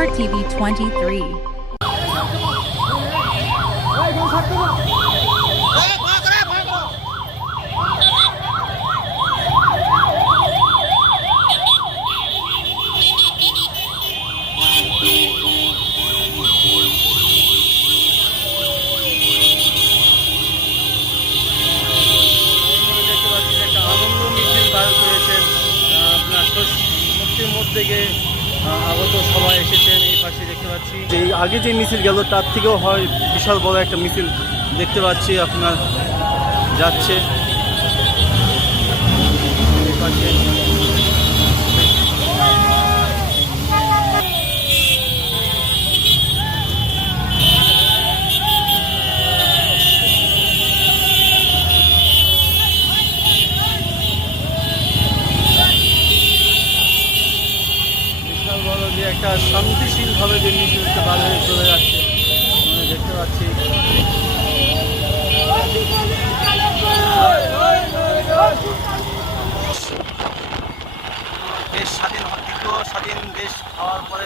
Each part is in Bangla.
Star TV 23. থেকে আগত সবাই এসেছেন। এই পাশে দেখতে পাচ্ছি যে আগে যে মিছিল গেল তার থেকেও হয় বিশাল বড় একটা মিছিল দেখতে পাচ্ছি আপনার যাচ্ছে এই পাশে। একটা শান্তিশীলভাবে যে মিছিলটা বার হয়ে চলে যাচ্ছে দেখতে পাচ্ছি। দেশ স্বাধীন দীর্ঘ স্বাধীন দেশ হওয়ার পরে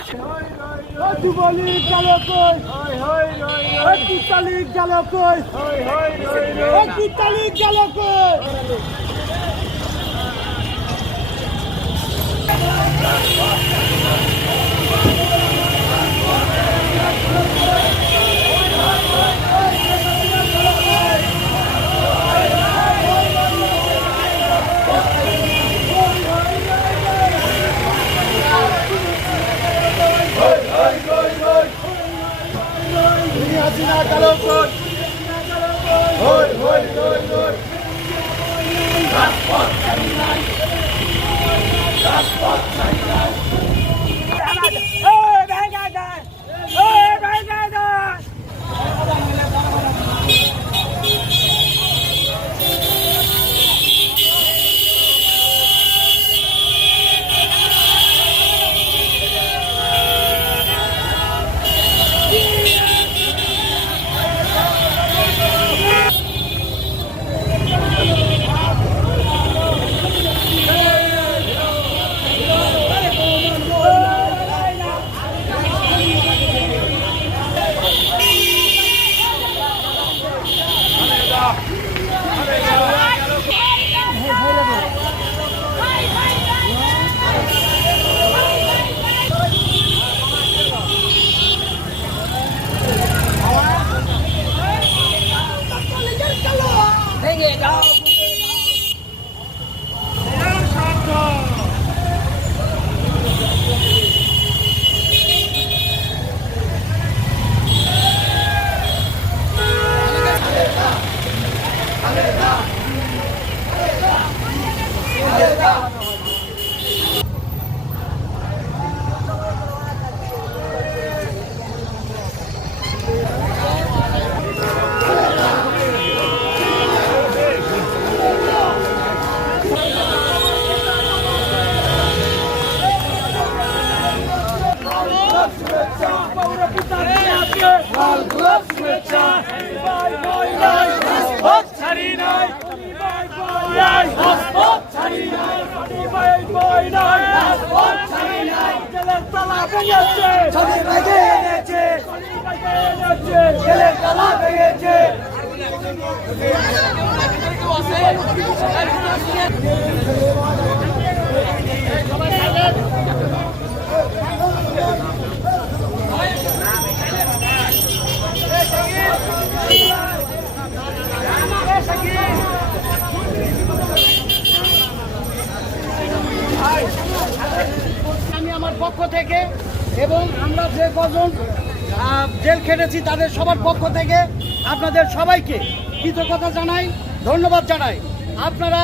আমি আমার পক্ষ থেকে এবং আমরা যে কজন জেল খেটেছি তাদের সবার পক্ষ থেকে আপনাদের সবাইকে কৃতজ্ঞতা জানাই, ধন্যবাদ জানাই। আপনারা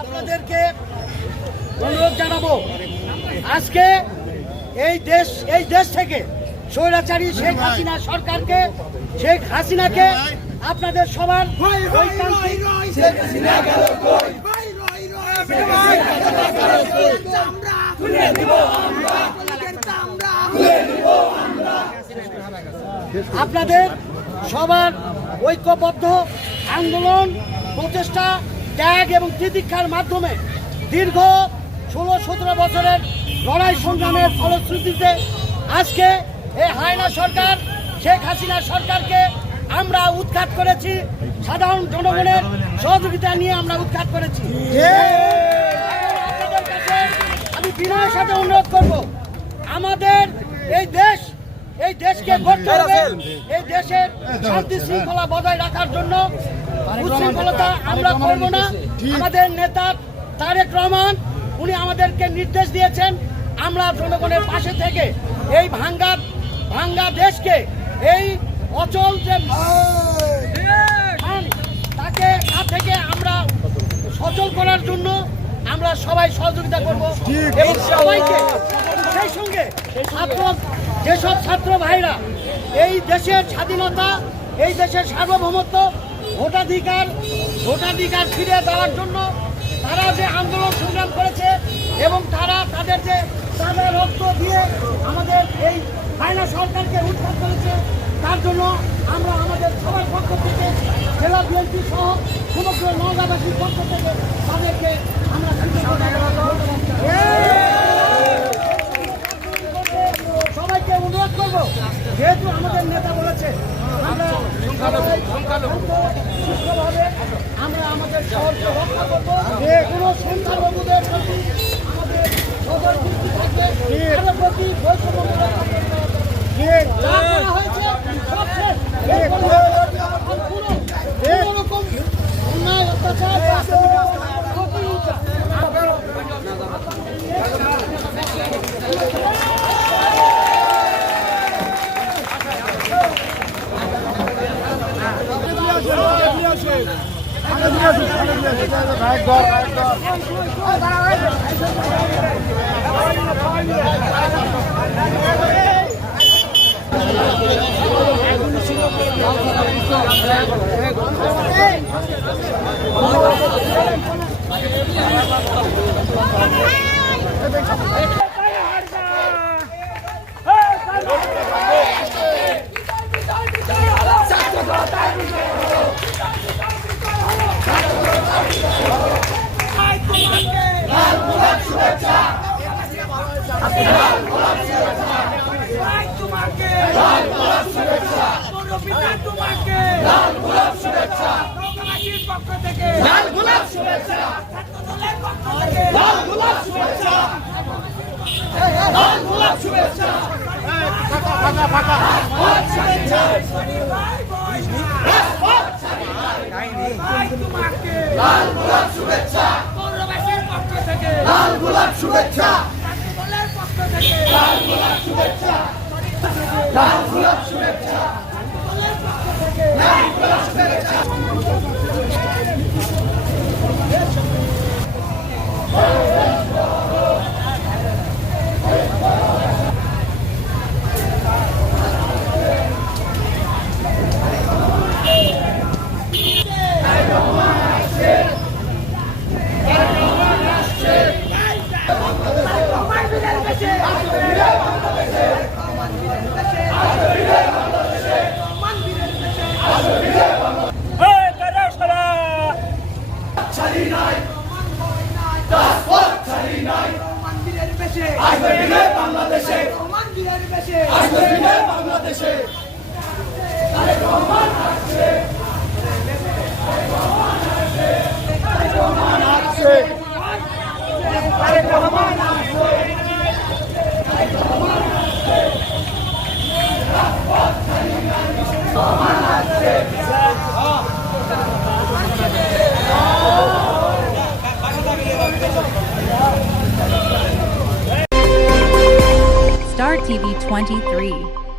আপনাদেরকে অনুরোধ জানাবো, আজকে এই দেশ থেকে স্বৈরাচারী শেখ হাসিনা সরকারকে, শেখ হাসিনাকে আপনাদের সবার আপনাদের সবার ঐক্যবদ্ধ আন্দোলন, প্রচেষ্টা, ত্যাগ এবং তিতিক্ষার মাধ্যমে দীর্ঘ 16-17 বছরের লড়াই সংগ্রামের ফলশ্রুতিতে আজকে এই হায়না সরকার, শেখ হাসিনা সরকারকে আমরা উৎখাত করেছি। সাধারণ জনগণের সহযোগিতা নিয়ে আমরা উৎখাত করেছি। আপনাদের কাছে আমি বিনয়ের সাথে অনুরোধ করব, আমাদের এই দেশকে গড়তে হবে। এই দেশের শান্তি শৃঙ্খলা বজায় রাখার জন্য উচ্ছৃঙ্খলতা আমরা করব না। আমাদের নেতা তারেক রহমান উনি আমাদেরকে নির্দেশ দিয়েছেন, আমরা জনগণের পাশে থেকে এই ভাঙ্গা দেশকে, এই অচল যে তাকে তা থেকে আমরা সচল করার জন্য আমরা সবাই সহযোগিতা করব এবং সবাইকে সেই সঙ্গে যেসব ছাত্র ভাইরা এই দেশের স্বাধীনতা, এই দেশের সার্বভৌমত্ব, ভোটাধিকার ফিরে দেওয়ার জন্য তারা যে আন্দোলন সংগ্রাম করেছে এবং তারা তাদের রক্ত দিয়ে আমাদের এই হায়না সরকারকে উৎখাত করেছে, তার জন্য আমরা আমাদের সবার পক্ষ থেকে, জেলা বিএনপি সহ সমগ্র নওগাঁবাসীর পক্ষ থেকে তাদেরকে আমরা সবাইকে অনুরোধ করবো, যেহেতু আমাদের নেতা বলেছে আমরা সুস্থভাবে আমরা আমাদের শহরকে রক্ষা করবো, কোনো সংখ্যালঘুদের প্রতি আমাদের সদর দৃষ্টি থাকবে, তাদের প্রতি বৈষম্যমূলক যা করা হয়েছে সব শেষ। কোনো রকম অন্যায় অত্যাচার প্রতিহিংসা Star TV 23